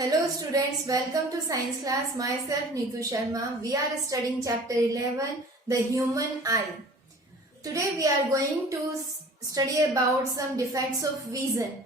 Hello students, welcome to science class. Myself Neetu Sharma. We are studying chapter 11, the human eye. Today we are going to study about some defects of vision.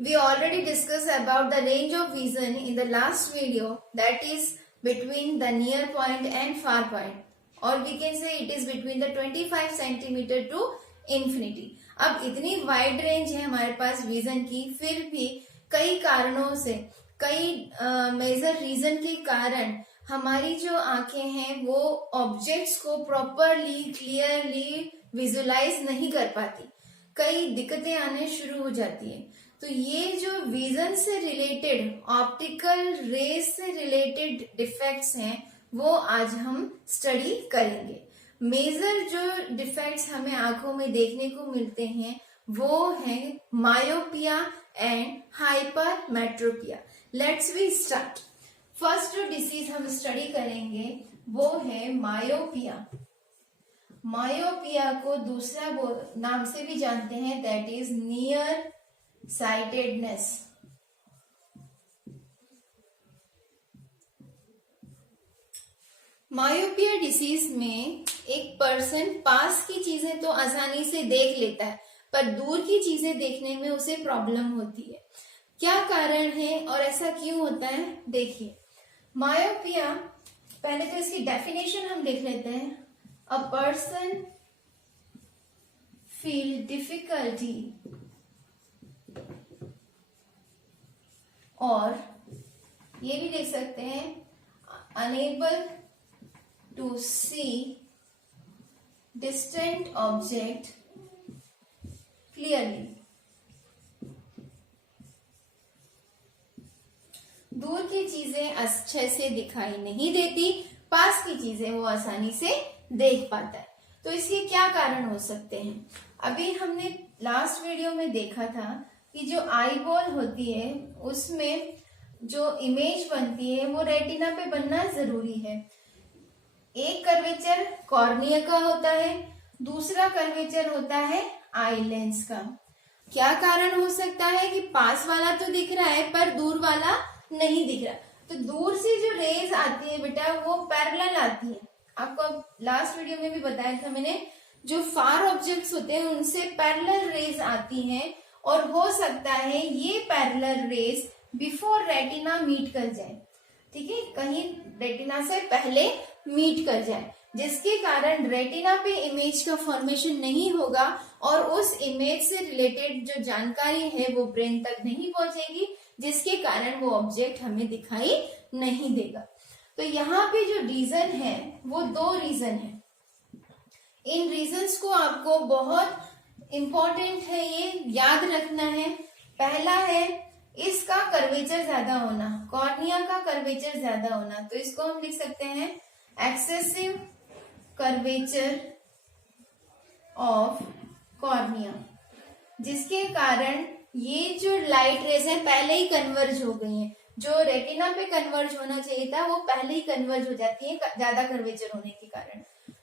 We already discussed about the range of vision in the last video, that is between the near point and far point, or we can say it is between the 25 centimeter to infinity. अब इतनी wide range है हमारे पास vision की, फिर भी कई कारणों से, कई मेजर रीजन के कारण हमारी जो आंखें हैं वो ऑब्जेक्ट्स को प्रॉपरली क्लियरली विजुलाइज नहीं कर पाती, कई दिक्कतें आने शुरू हो जाती है। तो ये जो विजन से रिलेटेड, ऑप्टिकल रेज से रिलेटेड डिफेक्ट्स हैं वो आज हम स्टडी करेंगे। मेजर जो डिफेक्ट्स हमें आंखों में देखने को मिलते हैं वो है myopia and hypermetropia. Let's we start. First जो डिसीज हम स्टडी करेंगे वो है मायोपिया। मायोपिया को दूसरा नाम से भी जानते हैं, that is near sightedness. Myopia disease में एक पर्सन पास की चीजें तो आसानी से देख लेता है पर दूर की चीजें देखने में उसे प्रॉब्लम होती है। क्या कारण है और ऐसा क्यों होता है, देखिए। मायोपिया, पहले तो इसकी डेफिनेशन हम देख लेते हैं। अ पर्सन फील डिफिकल्टी और ये भी देख सकते हैं enable to see distant object clearly। दूर की चीजें अच्छे से दिखाई नहीं देती, पास की चीजें वो आसानी से देख पाता है। तो इसके क्या कारण हो सकते हैं? अभी हमने लास्ट वीडियो में देखा था कि जो आई बॉल होती है उसमें जो इमेज बनती है वो रेटिना पे बनना जरूरी है। एक कर्वेचर कॉर्निया का होता है, दूसरा कर्वेचर होता है आई लेंस का। क्या कारण हो सकता है कि पास वाला तो दिख रहा है पर दूर वाला नहीं दिख रहा? तो दूर से जो रेज आती है बेटा वो पैरेलल आती है। आपको लास्ट वीडियो में भी बताया था मैंने, जो फार ऑब्जेक्ट्स होते हैं उनसे पैरेलल रेज आती हैं और हो सकता है ये parallel rays before retina meet कर जाए, ठीक है, कहीं रेटिना से पहले मीट कर जाए, जिसके कारण रेटिना पे इमेज का फॉर्मेशन नहीं होगा और उस इमेज से रिलेटेड जो जानकारी है वो ब्रेन तक नहीं पहुंचेगी, जिसके कारण वो ऑब्जेक्ट हमें दिखाई नहीं देगा। तो यहाँ पे जो रीजन है वो दो रीजन है। इन रीजंस को आपको बहुत इंपॉर्टेंट है ये याद रखना है। पहला है इसका कर्वेचर ज्यादा होना, कॉर्निया का कर्वेचर ज्यादा होना। तो इसको हम लिख सकते हैं एक्सेसिव कर्वेचर ऑफ कॉर्निया, जिसके कारण ये जो लाइट रेज है पहले ही कन्वर्ज हो गई हैं। जो रेटिना पे कन्वर्ज होना चाहिए था वो पहले ही कन्वर्ज हो जाती है ज्यादा कर्वेचर होने के कारण।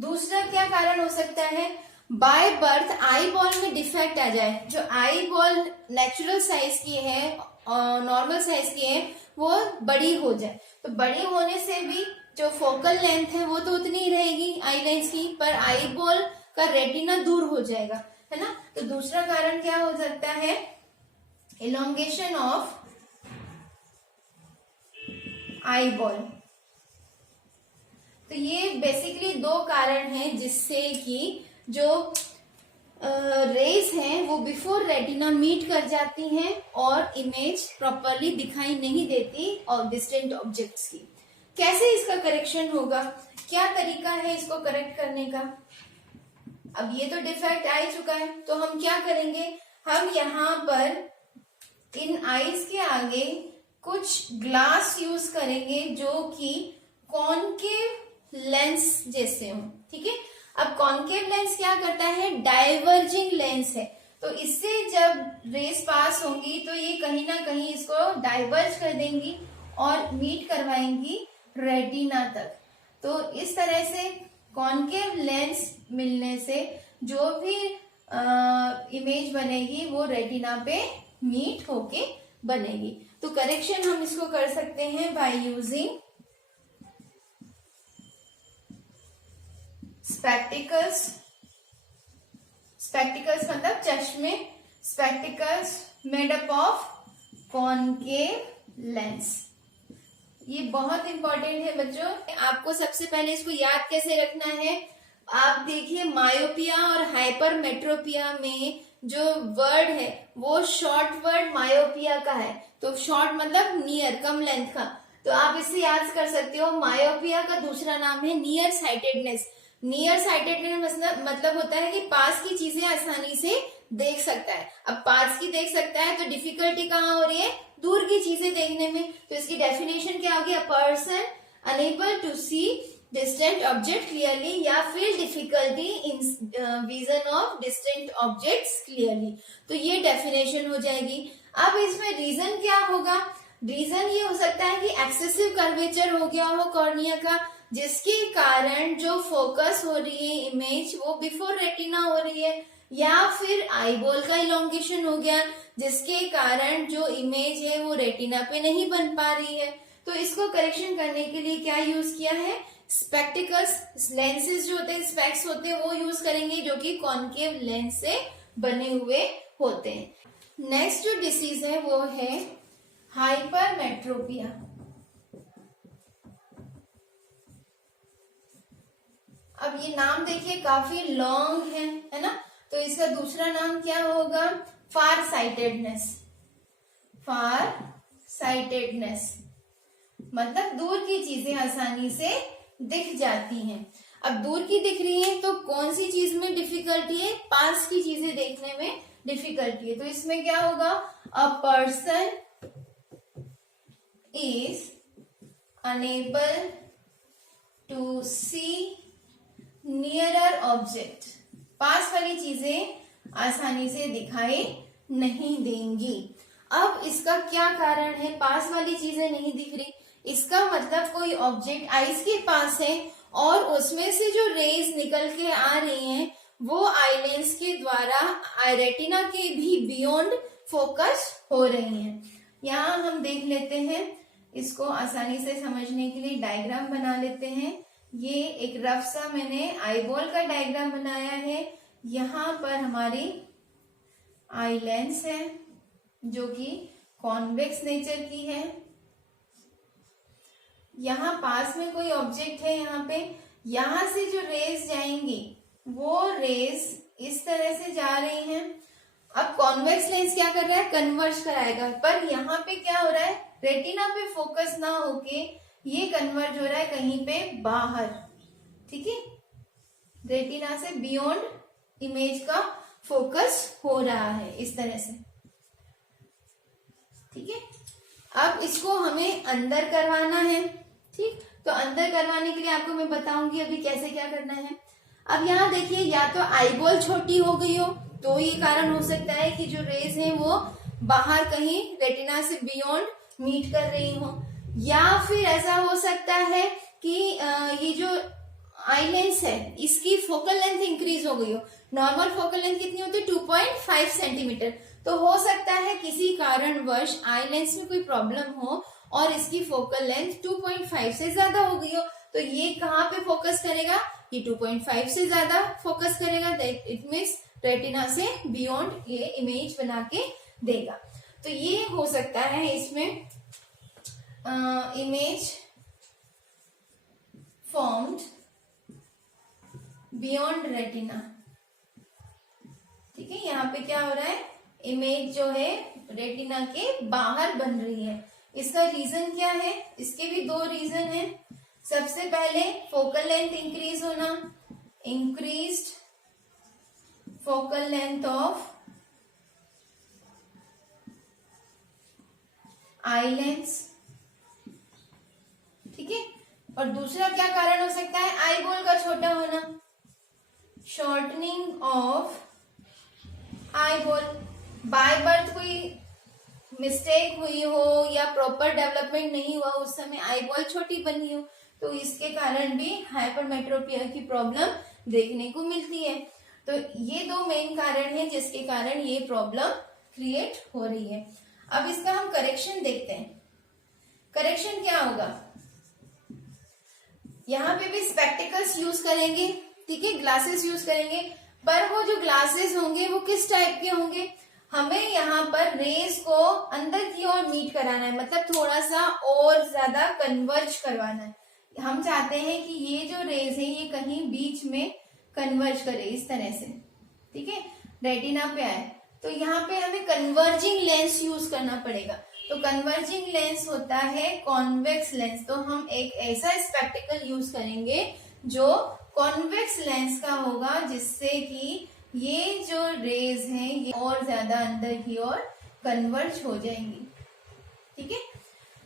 दूसरा क्या कारण हो सकता है, बाय बर्थ आई बॉल में डिफेक्ट आ जाए। जो आई बॉल नेचुरल साइज की है, नॉर्मल साइज की है, वो बड़ी हो जाए। तो बड़ी होने से भी जो फोकल लेंथ है वो तो उतनी ही रहेगी आई लेंस की, पर आई बॉल का रेटिना दूर हो जाएगा, है ना। तो दूसरा कारण क्या हो सकता है, इलोंगेशन ऑफ आई बॉल। तो ये बेसिकली दो कारण हैं जिससे कि जो रेज हैं वो बिफोर रेटिना मीट कर जाती हैं और इमेज प्रॉपरली दिखाई नहीं देती और डिस्टेंट ऑब्जेक्ट्स की। कैसे इसका करेक्शन होगा, क्या तरीका है इसको करेक्ट करने का? अब ये तो डिफेक्ट आ चुका है तो हम क्या करेंगे, हम यहाँ पर इन आईज के आगे कुछ ग्लास यूज करेंगे जो कि कॉनकेव लेंस जैसे हो, ठीक है। अब कॉनकेव लेंस क्या करता है, डाइवर्जिंग लेंस है। तो इससे जब रेस पास होंगी तो ये कहीं ना कहीं इसको डाइवर्ज कर देंगी और मीट करवाएंगी रेटिना तक। तो इस तरह से कॉनकेव लेंस मिलने से जो भी इमेज बनेगी वो रेटिना पे मीट होके बनेगी। तो करेक्शन हम इसको कर सकते हैं बाय यूजिंग स्पेक्टिकल्स। स्पेक्टिकल्स मतलब चश्मे, spectacles made up of concave lens. ये बहुत इंपॉर्टेंट है बच्चों। आपको सबसे पहले इसको याद कैसे रखना है, आप देखिए मायोपिया और हाइपरमेट्रोपिया में जो वर्ड है वो शॉर्ट वर्ड मायोपिया का है। तो शॉर्ट मतलब नियर, कम लेंथ का। तो आप इससे याद कर सकते हो मायोपिया का दूसरा नाम है नियर साइटेडनेस। नियर साइटेडनेस मतलब होता है कि पास की चीजें आसानी से देख सकता है। अब पास की देख सकता है तो डिफिकल्टी कहाँ हो रही है, दूर की चीजें देखने में। तो इसकी डेफिनेशन क्या होगी, a person unable to see distant object clearly, या फिर difficulty in vision of distant objects clearly. तो ये डेफिनेशन हो जाएगी। अब इसमें रीजन क्या होगा, रीजन ये हो सकता है कि एक्सेसिव कर्वेचर हो गया हो कॉर्निया का, जिसके कारण जो फोकस हो रही है इमेज वो बिफोर रेटिना हो रही है, या फिर आईबॉल का इलोंगेशन हो गया जिसके कारण जो इमेज है वो रेटिना पे नहीं बन पा रही है। तो इसको करेक्शन करने के लिए क्या यूज किया है, स्पेक्टिकल्स, लेंसेज जो होते हैं, स्पेक्स होते हैं, वो यूज करेंगे जो कि कॉनकेव लेंस से बने हुए होते हैं। नेक्स्ट जो डिसीज है वो है हाइपरमेट्रोपिया। अब ये नाम देखिए काफी लॉन्ग है ना, तो इसका दूसरा नाम क्या होगा, फार साइटेडनेस। फार साइटेडनेस मतलब दूर की चीजें आसानी से दिख जाती हैं। अब दूर की दिख रही है तो कौन सी चीज में डिफिकल्टी है, पास की चीजें देखने में डिफिकल्टी है। तो इसमें क्या होगा, a person is unable to see nearer object. पास वाली चीजें आसानी से दिखाई नहीं देंगी। अब इसका क्या कारण है, पास वाली चीजें नहीं दिख रही, इसका मतलब कोई ऑब्जेक्ट आईज के पास है और उसमें से जो रेज निकल के आ रही हैं वो आई लेंस के द्वारा आई रेटिना के भी बियॉन्ड फोकस हो रही हैं। यहाँ हम देख लेते हैं, इसको आसानी से समझने के लिए डायग्राम बना लेते हैं। ये एक रफ सा मैंने आईबॉल का डायग्राम बनाया है। यहाँ पर हमारी आई लेंस है जो कि कॉन्वेक्स नेचर की है। यहाँ पास में कोई ऑब्जेक्ट है, यहाँ पे यहाँ से जो रेज जाएंगी वो रेज इस तरह से जा रही हैं। अब कॉन्वेक्स लेंस क्या कर रहा है, कन्वर्ज कराएगा, पर यहाँ पे क्या हो रहा है, रेटिना पे फोकस ना होके ये कन्वर्ज हो रहा है कहीं पे बाहर। ठीक है, रेटिना से बियॉन्ड इमेज का फोकस हो रहा है इस तरह से। ठीक है, अब इसको हमें अंदर करवाना है। ठीक, तो अंदर करवाने के लिए आपको मैं बताऊंगी अभी कैसे क्या करना है। अब यहाँ देखिए, या तो आईबॉल छोटी हो गई हो तो ये कारण हो सकता है कि जो रेज हैं वो बाहर कहीं रेटिना से बियॉन्ड मीट कर रही हो, या फिर ऐसा हो सकता है कि ये जो आई लेंस है इसकी फोकल लेंथ इंक्रीज हो गई हो। नॉर्मल फोकल लेंथ कितनी होती है, 2.5 सेंटीमीटर। तो हो सकता है किसी कारणवश आई लेंस में कोई प्रॉब्लम हो और इसकी फोकल लेंथ 2.5 से ज्यादा हो गई हो। तो ये कहाँ पे फोकस करेगा, ये 2.5 से ज्यादा फोकस करेगा, इट मीन्स रेटिना से बियॉन्ड ये इमेज बना के देगा। तो ये हो सकता है इसमें इमेज फॉर्म्ड बियॉन्ड रेटिना। ठीक है, यहाँ पे क्या हो रहा है, इमेज जो है रेटिना के बाहर बन रही है। इसका रीजन क्या है, इसके भी दो रीजन है। सबसे पहले फोकल लेंथ इंक्रीज होना, increased focal length of eye lens. ठीक है, और दूसरा क्या कारण हो सकता है, आई बॉल का छोटा होना, shortening of eye ball. By birth कोई मिस्टेक हुई हो या प्रॉपर डेवलपमेंट नहीं हुआ, उस समय आई बॉल छोटी बनी हो, तो इसके कारण भी हाइपरमेट्रोपिया की प्रॉब्लम देखने को मिलती है। तो ये दो मेन कारण हैं जिसके कारण ये प्रॉब्लम क्रिएट हो रही है। अब इसका हम करेक्शन देखते हैं। करेक्शन क्या होगा, यहाँ पे भी स्पेक्टिकल्स यूज करेंगे, ठीक है, ग्लासेस यूज करेंगे, पर वो जो ग्लासेस होंगे वो किस टाइप के होंगे, हमें यहाँ पर रेज को अंदर की ओर मीट कराना है, मतलब थोड़ा सा और ज्यादा कन्वर्ज करवाना है। हम चाहते हैं कि ये जो रेज है ये कहीं बीच में कन्वर्ज करे इस तरह से, ठीक है, रेटिना पे आए, तो यहाँ पे हमें कन्वर्जिंग लेंस यूज करना पड़ेगा। तो कन्वर्जिंग लेंस होता है कॉन्वेक्स लेंस, तो हम एक ऐसा स्पेक्टिकल यूज करेंगे जो कॉन्वेक्स लेंस का होगा, जिससे कि ये जो रेज हैं ये और ज्यादा अंदर की ओर कन्वर्ज हो जाएंगी, ठीक है।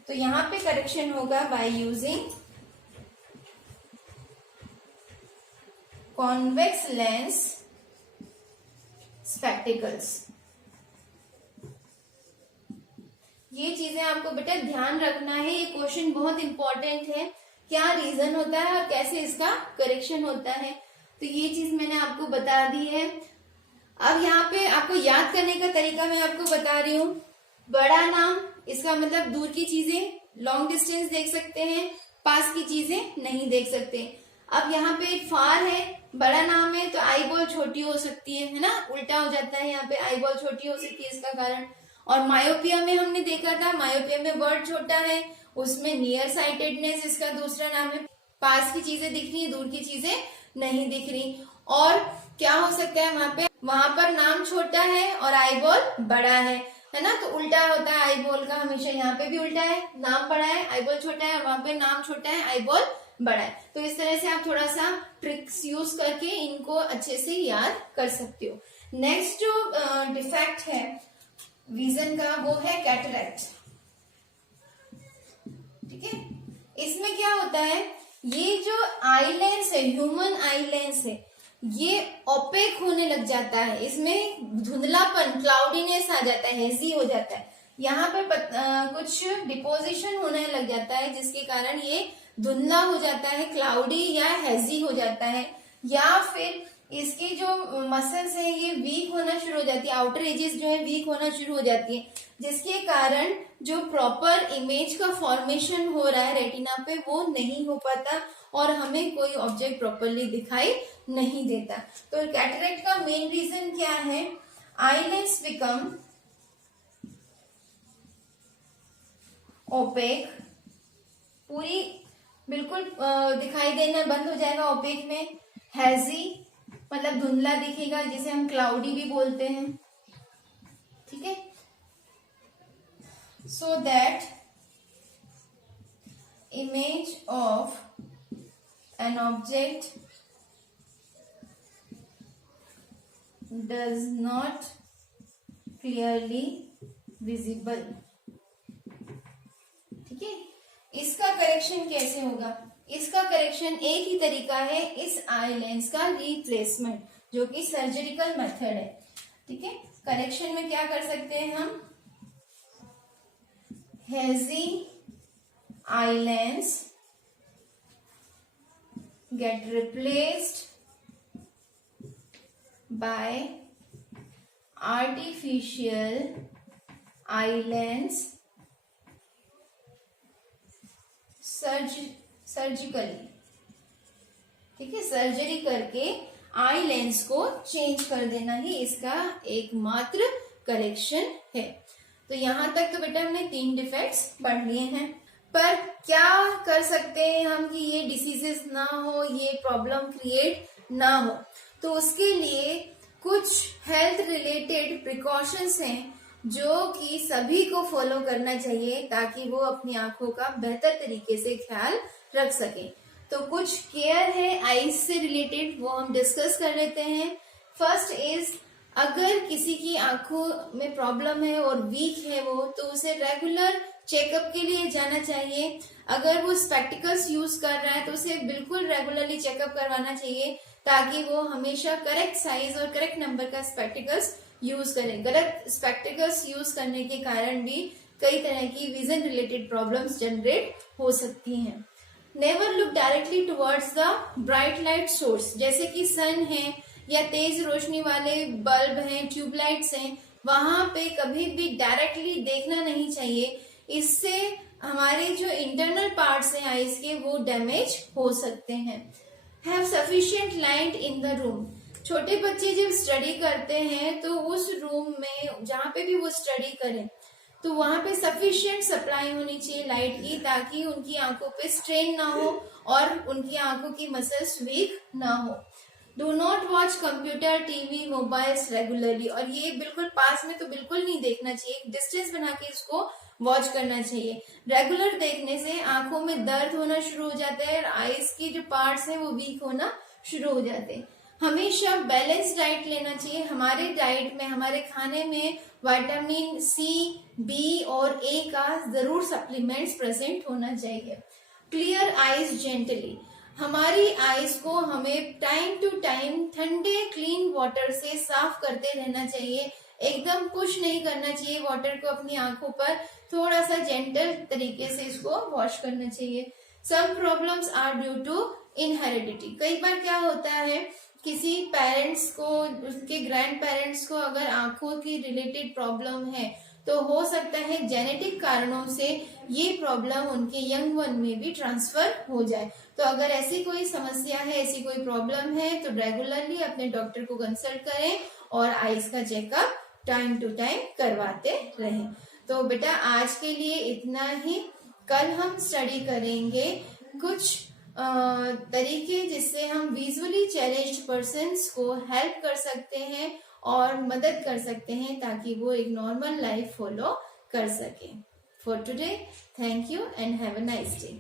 तो यहाँ पे करेक्शन होगा by using convex lens spectacles. ये चीजें आपको बेटा ध्यान रखना है, ये क्वेश्चन बहुत इंपॉर्टेंट है, क्या रीजन होता है और कैसे इसका करेक्शन होता है, तो ये चीज मैंने आपको बता दी है। अब यहाँ पे आपको याद करने का तरीका मैं आपको बता रही हूँ। बड़ा नाम, इसका मतलब दूर की चीजें लॉन्ग डिस्टेंस देख सकते हैं, पास की चीजें नहीं देख सकते। अब यहाँ पे फार है, बड़ा नाम है, तो आई बॉल छोटी हो सकती है ना, उल्टा हो जाता है, यहाँ पे आई बॉल छोटी हो सकती है इसका कारण। और मायोपिया में हमने देखा था, मायोपिया में वर्ड छोटा है, उसमें नियर साइटेडनेस इसका दूसरा नाम है, पास की चीजें दिख रही है, दूर की चीजें नहीं दिख रही। और क्या हो सकता है वहां पर नाम छोटा है और आई बॉल बड़ा है ना, तो उल्टा होता है आई बॉल का, हमेशा यहाँ पे भी उल्टा है, नाम बड़ा है, आई बॉल छोटा है, और वहां पे नाम छोटा है, आई बॉल बड़ा है। तो इस तरह से आप थोड़ा सा ट्रिक्स यूज करके इनको अच्छे से याद कर सकते हो। नेक्स्ट जो डिफेक्ट है विजन का वो है कैटरैक्ट, ठीक है। इसमें क्या होता है, ये जो आई लेंस है, ह्यूमन आई लेंस है, ये ओपेक होने लग जाता है, इसमें धुंधलापन, क्लाउडीनेस आ जाता है, हेजी हो जाता है, यहाँ पे कुछ डिपोजिशन होने लग जाता है, जिसके कारण ये धुंधला हो जाता है, क्लाउडी या हेजी हो जाता है, या फिर इसकी जो मसल्स है ये वीक होना शुरू हो जाती है, आउटर एजेस जो है वीक होना शुरू हो जाती है, जिसके कारण जो प्रॉपर इमेज का फॉर्मेशन हो रहा है रेटिना पे वो नहीं हो पाता और हमें कोई ऑब्जेक्ट प्रॉपरली दिखाई नहीं देता। तो कैटरेक्ट का मेन रीजन क्या है, आई लेंस बिकम ओपेक, पूरी बिल्कुल दिखाई देना बंद हो जाएगा ओपेक में, हैजी मतलब धुंधला दिखेगा, जिसे हम क्लाउडी भी बोलते हैं, ठीक है। So that image of an object does not clearly visible, ठीक है। इसका करेक्शन कैसे होगा, इसका करेक्शन एक ही तरीका है, इस आई लेंस का रिप्लेसमेंट, जो कि सर्जरिकल मेथड है, ठीक है। करेक्शन में क्या कर सकते हैं हम, hazy eye lens get replaced by artificial eye lens surgically, ठीक है, सर्जरी करके आई लेंस को चेंज कर देना ही इसका एकमात्र करेक्शन है। तो यहां तक तो बेटा हमने 3 डिफेक्ट्स पढ़ लिए हैं, पर क्या कर सकते हैं हम कि ये डिसीजेस ना हो, ये प्रॉब्लम क्रिएट ना हो, तो उसके लिए कुछ हेल्थ रिलेटेड प्रिकॉशंस हैं जो कि सभी को फॉलो करना चाहिए ताकि वो अपनी आंखों का बेहतर तरीके से ख्याल रख सके। तो कुछ केयर है आईज से रिलेटेड, वो हम डिस्कस कर लेते हैं। फर्स्ट इज, अगर किसी की आंखों में प्रॉब्लम है और वीक है वो, तो उसे रेगुलर चेकअप के लिए जाना चाहिए। अगर वो स्पेक्टिकल्स यूज कर रहा है तो उसे बिल्कुल रेगुलरली चेकअप करवाना चाहिए ताकि वो हमेशा करेक्ट साइज और करेक्ट नंबर का स्पेक्टिकल्स यूज करें। गलत स्पेक्टिकल्स यूज करने के कारण भी कई तरह की विजन रिलेटेड प्रॉब्लम्स जनरेट हो सकती हैं। Never look directly towards the bright light source, जैसे कि सन है या तेज रोशनी वाले बल्ब हैं, ट्यूबलाइट्स हैं, वहां पे कभी भी डायरेक्टली देखना नहीं चाहिए, इससे हमारे जो इंटरनल पार्ट्स हैं आईज के वो डैमेज हो सकते हैं। Have sufficient light in the room. छोटे बच्चे जब स्टडी करते हैं तो उस रूम में जहाँ पे भी वो स्टडी करें तो वहां पे सफिशिएंट सप्लाई होनी चाहिए लाइट की, ताकि उनकी आंखों पे स्ट्रेन ना हो और उनकी आंखों की मसल्स वीक ना हो। Do not watch computer, TV, mobiles regularly. और ये बिल्कुल पास में तो बिल्कुल नहीं देखना चाहिए, डिस्टेंस बना के इसको वॉच करना चाहिए। रेगुलर देखने से आंखों में दर्द होना शुरू हो जाता है और आईज के जो पार्ट्स हैं वो वीक होना शुरू हो जाते हैं। हमेशा बैलेंस डाइट लेना चाहिए। हमारे डाइट में, हमारे खाने में विटामिन सी, बी और ए का जरूर सप्लीमेंट्स प्रेजेंट होना चाहिए। Clear eyes gently. हमारी आईज को हमें टाइम टू टाइम ठंडे क्लीन वाटर से साफ करते रहना चाहिए। एकदम पुश नहीं करना चाहिए वाटर को अपनी आंखों पर, थोड़ा सा जेंटल तरीके से इसको वॉश करना चाहिए। Some problems are due to heredity. कई बार क्या होता है, किसी पेरेंट्स को, उसके ग्रैंड पेरेंट्स को अगर आंखों की रिलेटेड प्रॉब्लम है तो हो सकता है जेनेटिक कारणों से ये प्रॉब्लम उनके यंग वन में भी ट्रांसफर हो जाए। तो अगर ऐसी कोई समस्या है, ऐसी कोई प्रॉब्लम है तो रेगुलरली अपने डॉक्टर को कंसल्ट करें और आईज का चेकअप टाइम टू टाइम करवाते रहें। तो बेटा आज के लिए इतना ही। कल हम स्टडी करेंगे कुछ तरीके जिससे हम विजुअली चैलेंज्ड पर्सन्स को हेल्प कर सकते हैं और मदद कर सकते हैं ताकि वो एक नॉर्मल लाइफ फॉलो कर सके। For today, thank you and have a nice day.